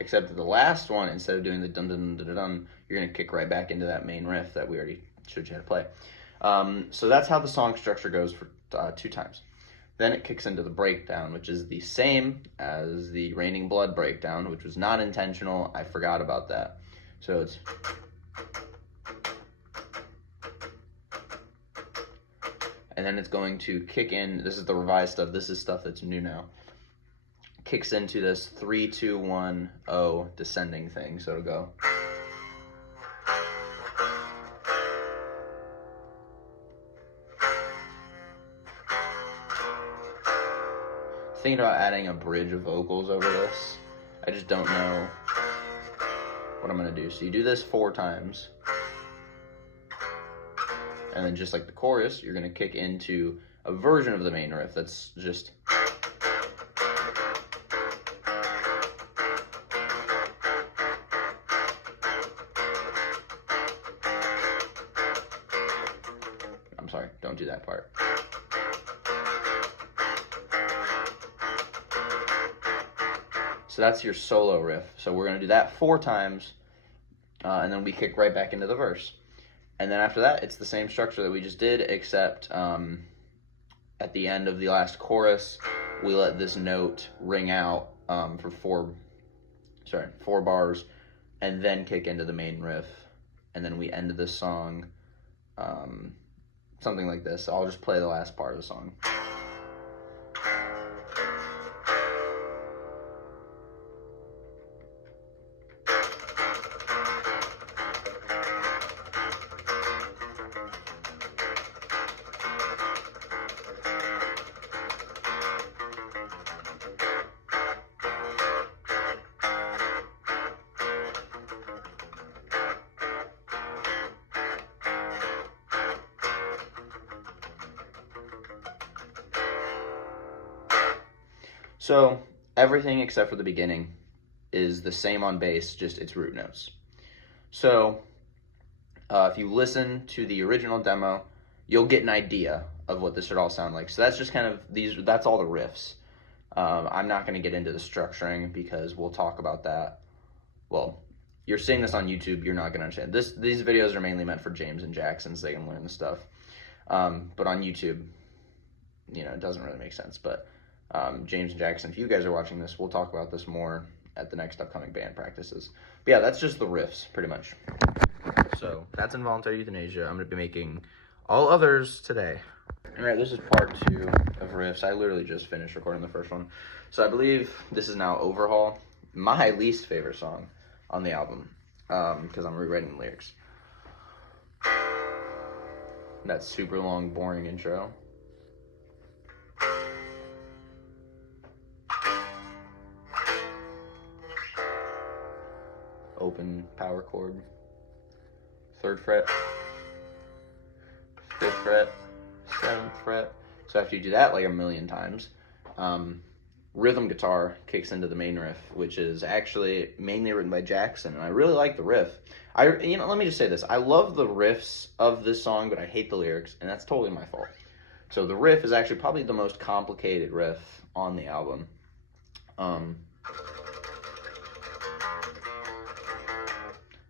except that the last one, instead of doing the dun dun dun dun dun, you're going to kick right back into that main riff that we already showed you how to play. So that's how the song structure goes for 2 times. Then it kicks into the breakdown, which is the same as the Raining Blood breakdown, which was not intentional. I forgot about that. So it's... And then it's going to kick in, this is the revised stuff, this is stuff that's new now. Kicks into this 3, 2, 1, 0 descending thing, so it'll go. Thinking about adding a bridge of vocals over this. I just don't know what I'm gonna do. So you do this 4 times. And then just like the chorus, you're gonna kick into a version of the main riff that's just... I'm sorry, don't do that part. So that's your solo riff. So we're gonna do that 4 times, and then we kick right back into the verse. And then after that, it's the same structure that we just did, except at the end of the last chorus, we let this note ring out for 4 bars, and then kick into the main riff. And then we end the song something like this. I'll just play the last part of the song. So everything except for the beginning is the same on bass, just its root notes. So if you listen to the original demo, you'll get an idea of what this should all sound like. So that's just kind of that's all the riffs. I'm not going to get into the structuring because we'll talk about that. Well, you're seeing this on YouTube, you're not going to understand. These videos are mainly meant for James and Jackson so they can learn the stuff. But on YouTube, you know, it doesn't really make sense. But James and Jackson, if you guys are watching this, we'll talk about this more at the next upcoming band practices. But yeah, that's just the riffs, pretty much. So that's Involuntary Euthanasia. I'm going to be making all others today. All right, this is part 2 of riffs. I literally just finished recording the first one. So I believe this is now Overhaul, my least favorite song on the album, because I'm rewriting the lyrics. That super long, boring intro. Open power chord, 3rd fret, 5th fret, 7th fret. So after you do that like a million times, rhythm guitar kicks into the main riff, which is actually mainly written by Jackson, and I really like the riff. Let me just say this: I love the riffs of this song, but I hate the lyrics, and that's totally my fault. So the riff is actually probably the most complicated riff on the album.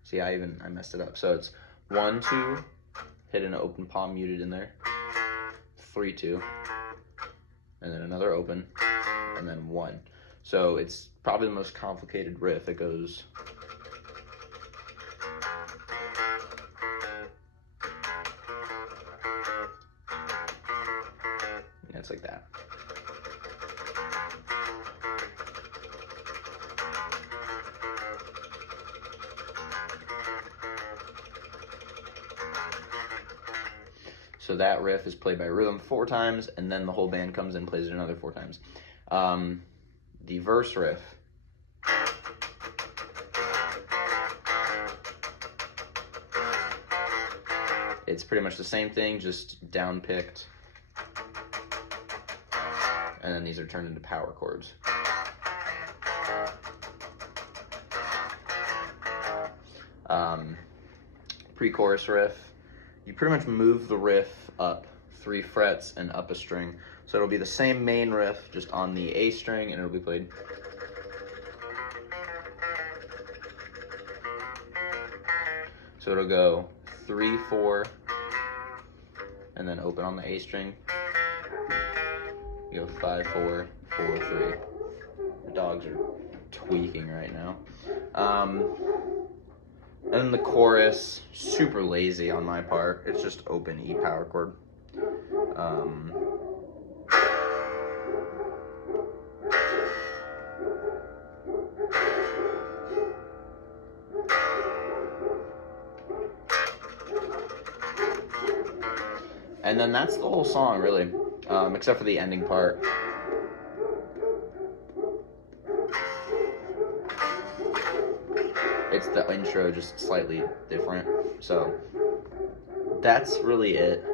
See, I messed it up. So it's 1, 2, hit an open palm muted in there, 3, 2, and then another open, and then 1. So it's probably the most complicated riff. It goes. Yeah, it's like that. So that riff is played by rhythm 4 times, and then the whole band comes in and plays it another 4 times. The verse riff. It's pretty much the same thing, just down-picked. And then these are turned into power chords. Pre-chorus riff. You pretty much move the riff up 3 frets and up a string. So it'll be the same main riff, just on the A string, and it'll be played. So it'll go 3, 4, and then open on the A string. You go 5, 4, 4, 3. The dogs are tweaking right now. And then the chorus, super lazy on my part. It's just open E power chord. And then that's the whole song, really, except for the ending part. It's the intro, just slightly different. So that's really it.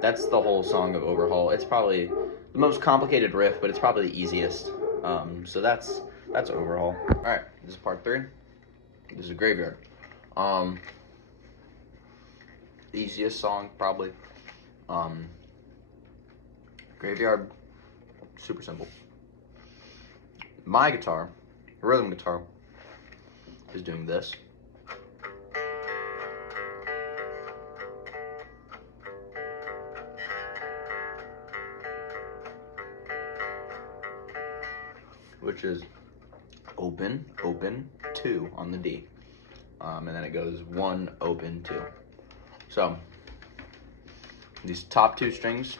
That's the whole song of Overhaul. It's probably the most complicated riff, but it's probably the easiest. So that's Overhaul. All right, this is part 3. This is Graveyard. Easiest song probably. Graveyard, super simple. My guitar, rhythm guitar, is doing this. Which is open, open, 2 on the D. And then it goes 1, open, 2. So, these top 2 strings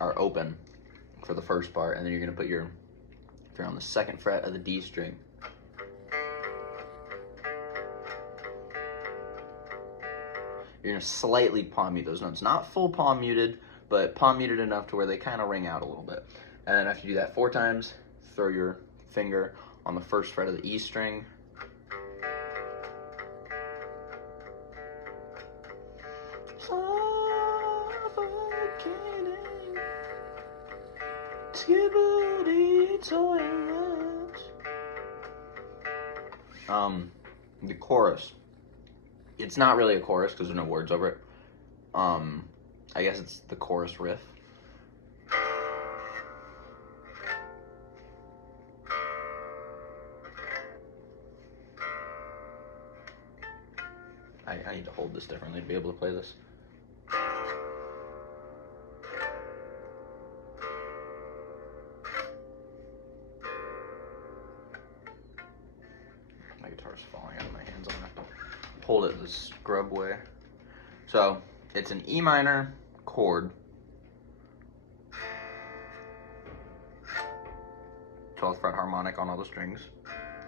are open for the first part, and then you're gonna put if you're on the 2nd fret of the D string, you're gonna slightly palm mute those notes. Not full palm muted, but palm muted enough to where they kind of ring out a little bit. And then after you do that 4 times, throw your finger on the 1st fret of the E string. The chorus. It's not really a chorus because there's no words over it. I guess it's the chorus riff. I need to hold this differently to be able to play this. My guitar's falling out of my hands. I'm gonna have to hold it the scrub way. So it's an E minor chord, 12th fret harmonic on all the strings.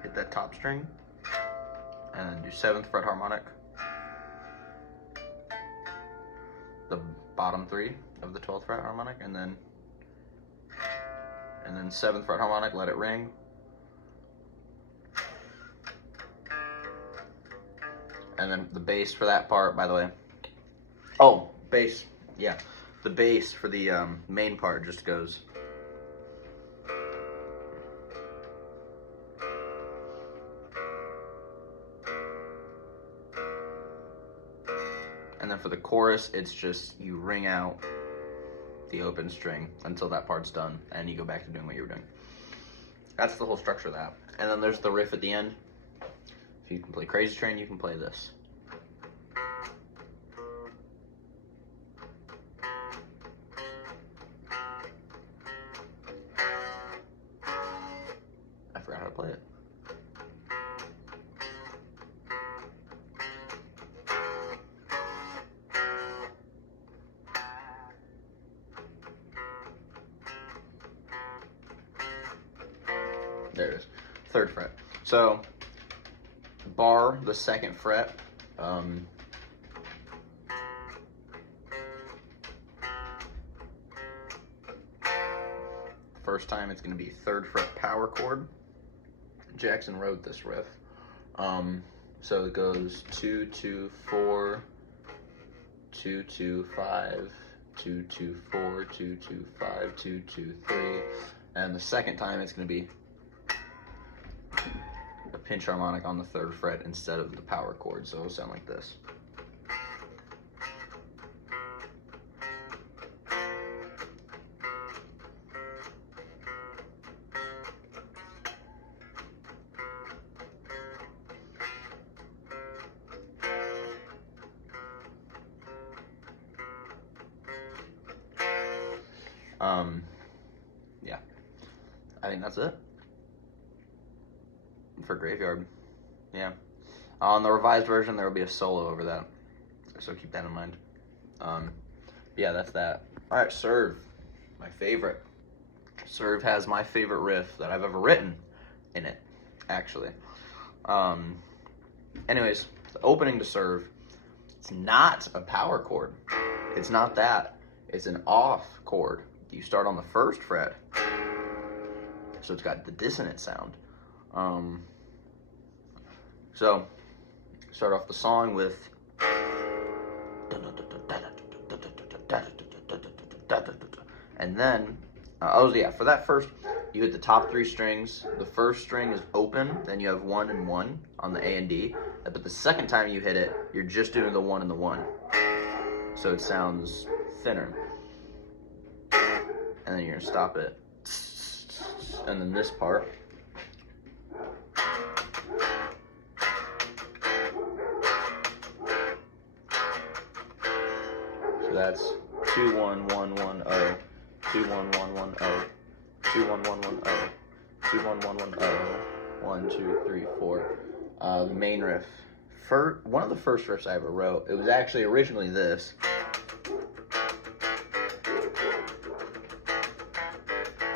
Hit that top string, and then do 7th fret harmonic, the bottom 3 of the 12th fret harmonic, and then 7th fret harmonic, let it ring. And then the bass for that part, by the way. Oh, bass, yeah. The bass for the main part just goes. And then for the chorus, it's just you ring out the open string until that part's done, and you go back to doing what you were doing. That's the whole structure of that. And then there's the riff at the end. If you can play Crazy Train, you can play this. I forgot how to play it. There it is, 3rd fret. So, bar the 2nd fret. First time it's going to be 3rd fret power chord. Jackson wrote this riff. So it goes 2, 2, 4, 2, 2, 5, 2, 2, 4, 2, 2, 5, 2, 2, 3. And the 2nd time it's going to be a pinch harmonic on the 3rd fret instead of the power chord, so it'll sound like this. Yeah, I think that's it for Graveyard. Yeah. On the revised version, there will be a solo over that, so keep that in mind. Yeah, that's that. All right, Serve, my favorite. Serve has my favorite riff that I've ever written in it, actually. Anyways, the opening to Serve, it's not a power chord. It's not that. It's an off chord. You start on the first fret, so it's got the dissonant sound. So, start off the song with, and then, for that first, you hit the top 3 strings. The first string is open, then you have 1 and 1 on the A and D. But the second time you hit it, you're just doing the 1 and the 1. So it sounds thinner. And then you're gonna stop it. And then this part. So that's 2 1 1 1 0, 2 1 1 1 0, 2 1 1 1 0, 2 1 1 1 0, 1 2 3 4. The main riff. One of the first riffs I ever wrote. It was actually originally this.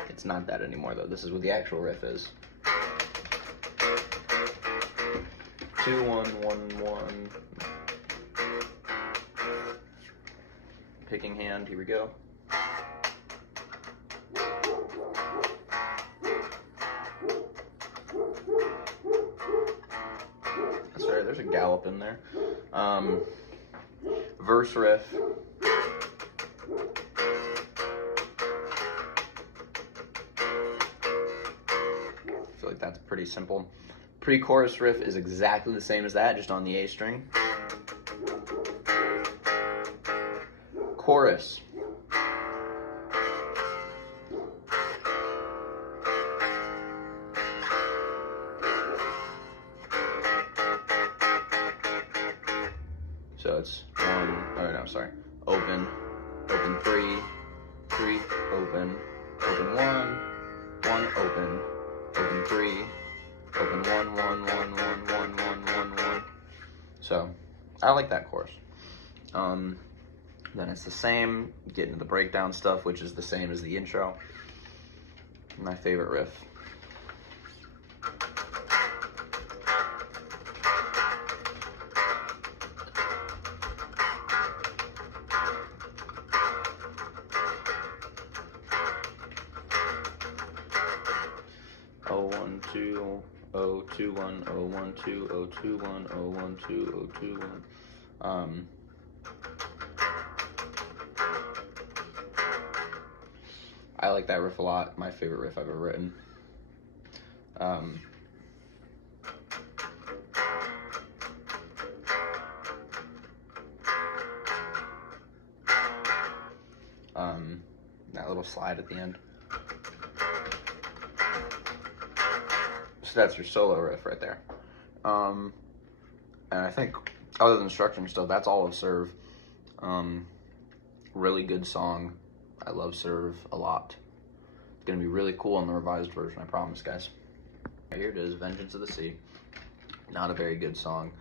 It's not that anymore though. This is what the actual riff is. 2 1 1 1. Picking hand. Here we go. Sorry, there's a gallop in there. Verse riff. I feel like that's pretty simple. Pre-chorus riff is exactly the same as that, just on the A string. Chorus. So it's open, open 3, 3, open, open 1, 1, open, open 3, open 1, 1, 1, 1, 1, 1, 1, 1. So I like that chorus. Then it's the same, get into the breakdown stuff, which is the same as the intro. My favorite riff. Oh 1 2 0 2 1 0 1 2 0 2 1 0 1 2 0 2 1. I like that riff a lot. My favorite riff I've ever written. That little slide at the end. So that's your solo riff right there. And I think, other than structuring stuff, that's all of Serve. Really good song. I love Serve a lot. It's gonna be really cool on the revised version, I promise, guys. Here it is, Vengeance of the Sea. Not a very good song.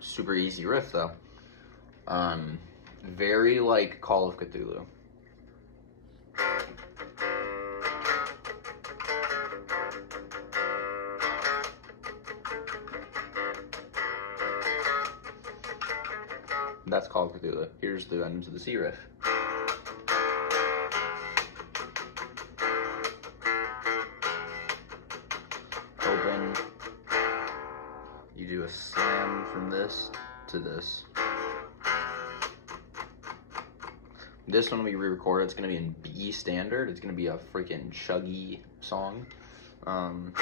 Super easy riff though. Very like Call of Cthulhu. That's Call of Cthulhu. Here's the Vengeance of the Sea riff. Open. You do a slam from this to this. This one we re-recorded. It's gonna be in B standard. It's gonna be a freaking chuggy song. And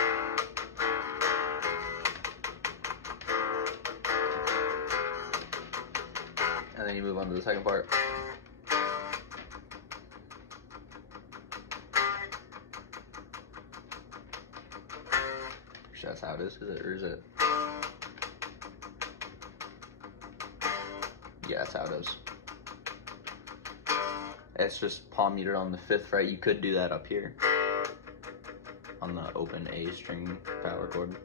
then you move on to the second part. That's how it is it? Or is it? Yeah, that's how it is. it's just palm muted on the 5th fret. You could do that up here on the open A string power chord.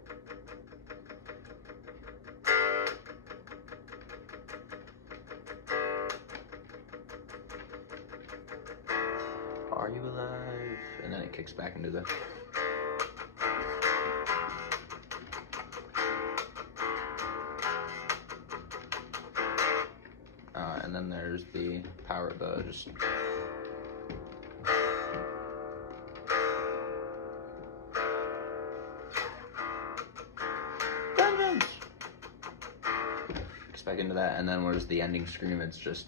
Are you alive? And then it kicks back into the... and then there's the power, the just... Kicks back into that, and then where's the ending scream, it's just...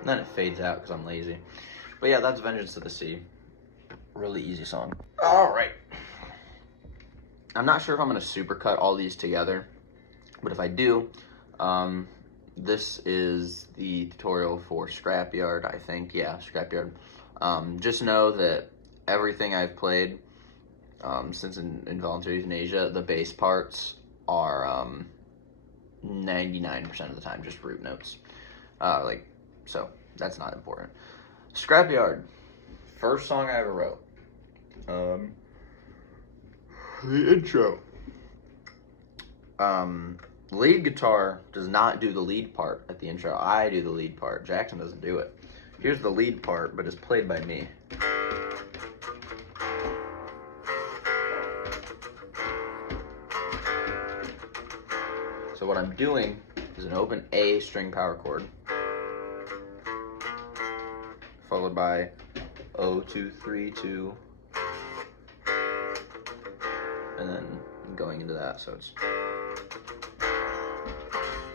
And then it fades out because I'm lazy. But yeah, that's Vengeance to the Sea. Really easy song. Alright. I'm not sure if I'm going to supercut all these together. But if I do, this is the tutorial for Scrapyard, I think. Yeah, Scrapyard. Just know that everything I've played since Involuntary Euthanasia, the bass parts are 99% of the time just root notes. So that's not important. Scrapyard, first song I ever wrote. The intro. Lead guitar does not do the lead part at the intro. I do the lead part. Jackson doesn't do it. Here's the lead part, but it's played by me. So what I'm doing is an open A string power chord, followed by 0, 2, 3, 2, and then going into that, so it's,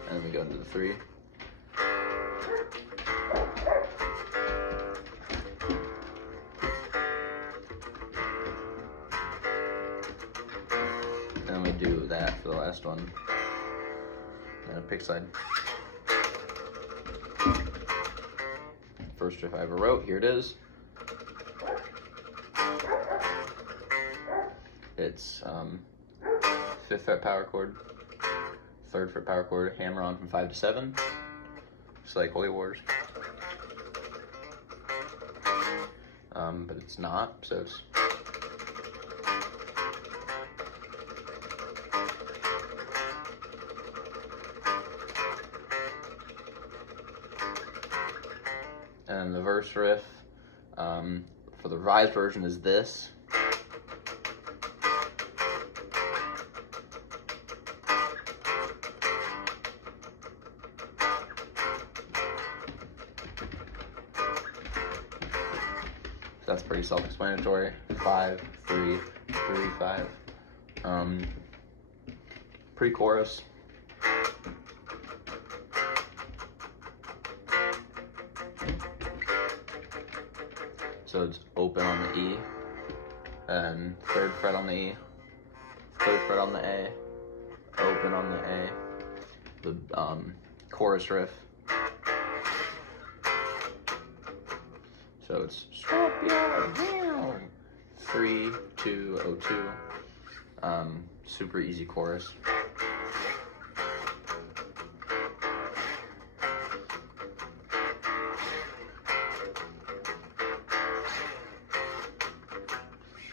and then we go into the 3, and then we do that for the last one, and a pick slide. First riff I ever wrote, here it is. It's 5th fret power chord, 3rd fret power chord, hammer on from 5 to 7, just like Holy Wars. But it's not, so it's and the verse riff for the revised version is this. That's pretty self-explanatory. 5, 3, 3, 5. Pre-chorus. So it's open on the E, and 3rd fret on the E, 3rd fret on the A, open on the A, the chorus riff. So it's Scrapyard down, 3, 2, 0, 2. Super easy chorus.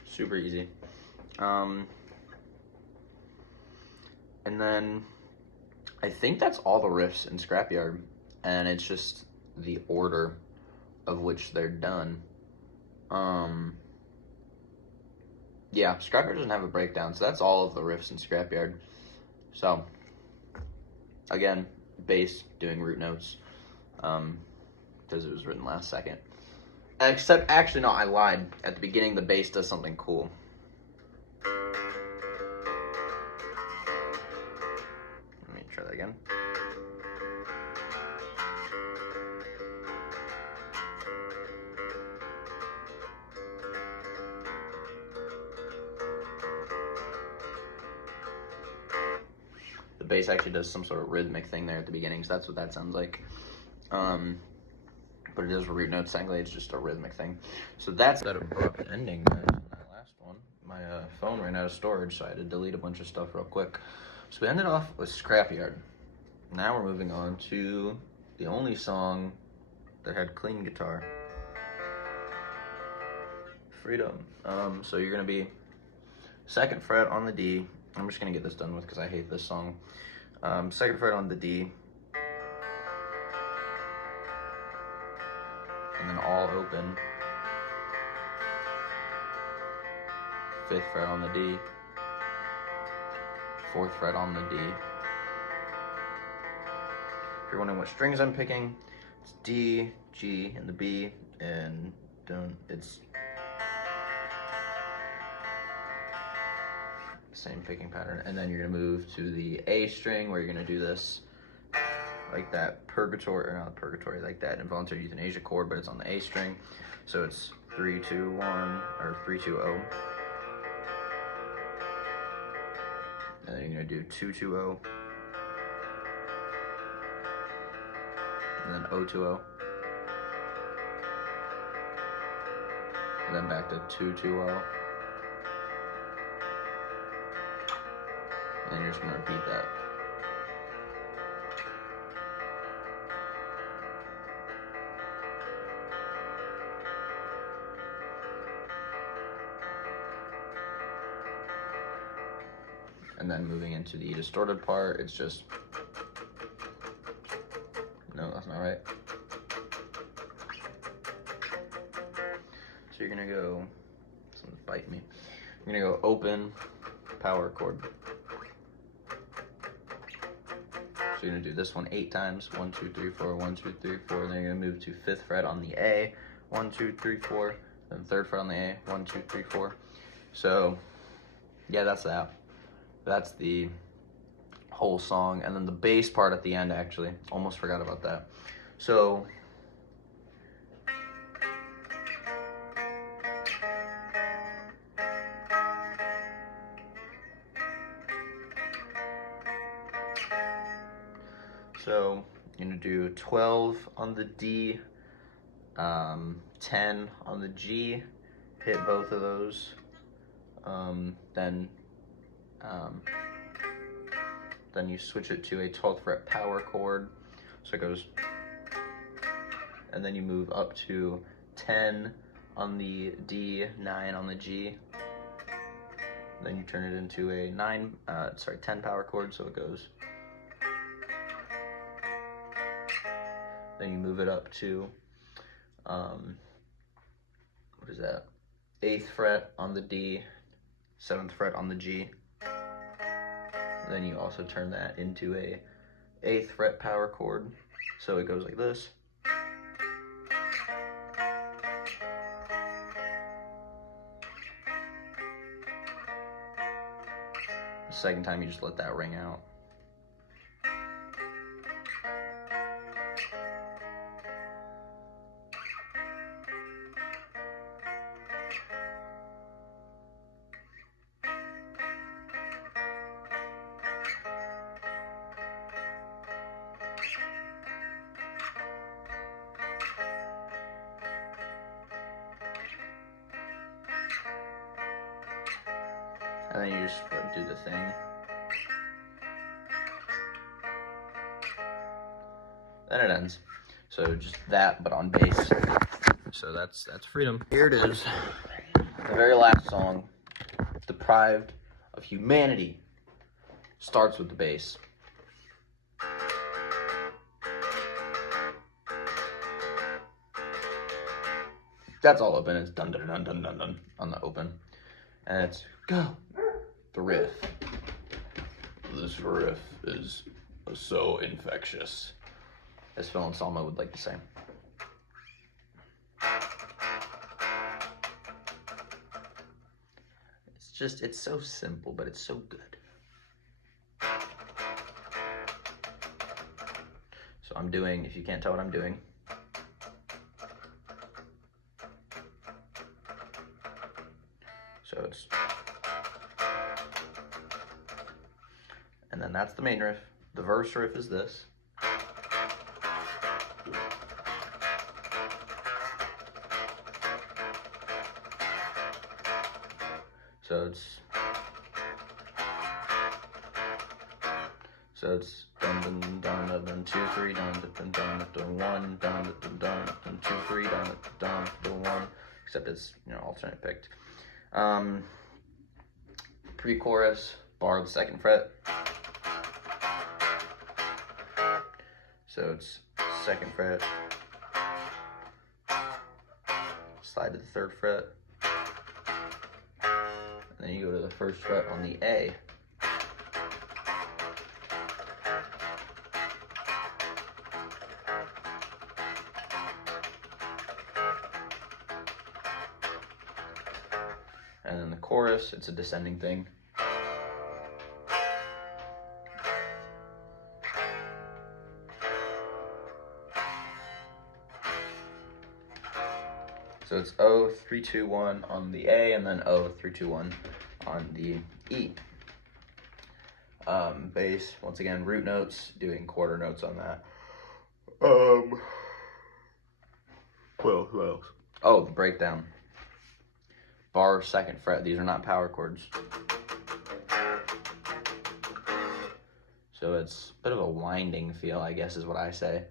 Super easy. And then I think that's all the riffs in Scrapyard, and it's just the order of which they're done. Yeah, Scrapyard doesn't have a breakdown, so that's all of the riffs in Scrapyard. So, again, bass doing root notes, because it was written last second. Except, actually, no, I lied. At the beginning, the bass does something cool. Let me try that again. the bass actually does some sort of rhythmic thing there at the beginning, so that's what that sounds like. But it is root notes, technically it's just a rhythmic thing. So that's that abrupt ending to that last one. My phone ran out of storage, so I had to delete a bunch of stuff real quick. So we ended off with Scrapyard. Now we're moving on to the only song that had clean guitar. Freedom. So you're gonna be 2nd fret on the D. I'm just gonna get this done with because I hate this song. 2nd fret on the D. And then all open. 5th fret on the D. 4th fret on the D. If you're wondering what strings I'm picking, it's D, G, and the B, and it's the same picking pattern. And then you're gonna move to the A string where you're gonna do this like that purgatory, or not purgatory, like that involuntary euthanasia chord, but it's on the A string. So it's 3, 2, 1, or 3, 2, 0. And then you're gonna do 2, 2, 0. And then 0, 2, 0. And then back to 2, 2, 0. And you're just gonna repeat that. And then moving into the distorted part, it's just, no, that's not right. So you're gonna go, something's biting me. You're gonna go open, power chord. So you're gonna do this one 8 times, 1, 2, 3, 4, 1, 2, 3, 4. Then you're gonna move to 5th fret on the A, 1, 2, 3, 4. Then 3rd fret on the A, 1, 2, 3, 4. So yeah, that's that. That's the whole song. And then the bass part at the end, actually. Almost forgot about that. So you're gonna do 12 on the D, 10 on the G, hit both of those, then you switch it to a 12th fret power chord, so it goes, and then you move up to 10 on the D, 9 on the G, then you turn it into a 10 power chord, so it goes, then you move it up to, what is that, 8th fret on the D, 7th fret on the G. Then you also turn that into a 8th fret power chord, so it goes like this. The second time you just let that ring out. And then you just do the thing. Then it ends. So just that, but on bass. So that's Freedom. Here it is. The very last song, Deprived of Humanity, starts with the bass. That's all open. It's dun dun dun dun dun dun on the open. And it's go. The riff. This riff is so infectious, as Phil and Salma would like to say. It's so simple, but it's so good. So I'm doing, if you can't tell what I'm doing, so it's, and then that's the main riff. The verse riff is this. So it's dun dun dun dun dun 2 3 dun dun dun dun 1 dun dun dun dun 2 3 dun dun dun 1, except it's, you know, alternate picked. Pre-chorus, bar of the 2nd fret. So it's 2nd fret, slide to the 3rd fret, and then you go to the 1st fret on the A. And then the chorus, it's a descending thing. So it's O 3 2 1 on the A, and then O 3 2 1 on the E. Bass, once again, root notes, doing quarter notes on that. Well, who else? Oh, the breakdown. Bar 2nd fret. These are not power chords. So it's a bit of a winding feel, I guess is what I say.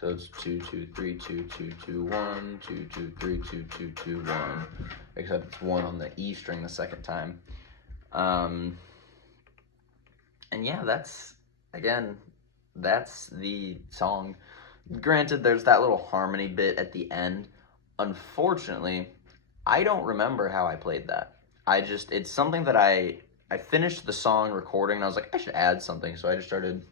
So it's 2 2 3 2 2 2 1 2 2 3 2 2 2 1, except it's 1 on the E string the 2nd time. And yeah, that's the song. Granted, there's that little harmony bit at the end. Unfortunately, I don't remember how I played that. It's something that I finished the song recording, and I was like, I should add something, so I just started.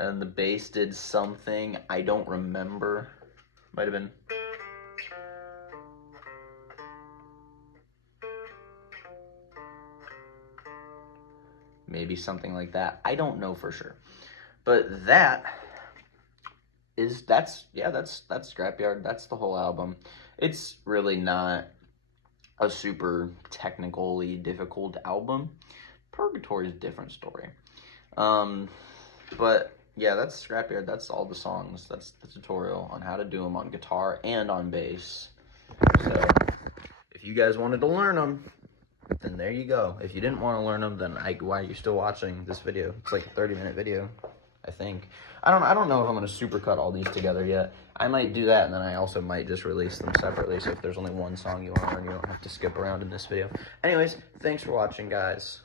And the bass did something I don't remember. Might have been. Maybe something like that. I don't know for sure. But that's Scrapyard. That's the whole album. It's really not a super technically difficult album. Purgatory is a different story. But yeah, that's Scrapyard. That's all the songs. That's the tutorial on how to do them on guitar and on bass. So if you guys wanted to learn them, then there you go. If you didn't want to learn them, then why are you still watching this video? It's like a 30-minute video, I think. I don't know if I'm going to supercut all these together yet. I might do that, and then I also might just release them separately, so if there's only one song you want to learn, you don't have to skip around in this video. Anyways, thanks for watching, guys.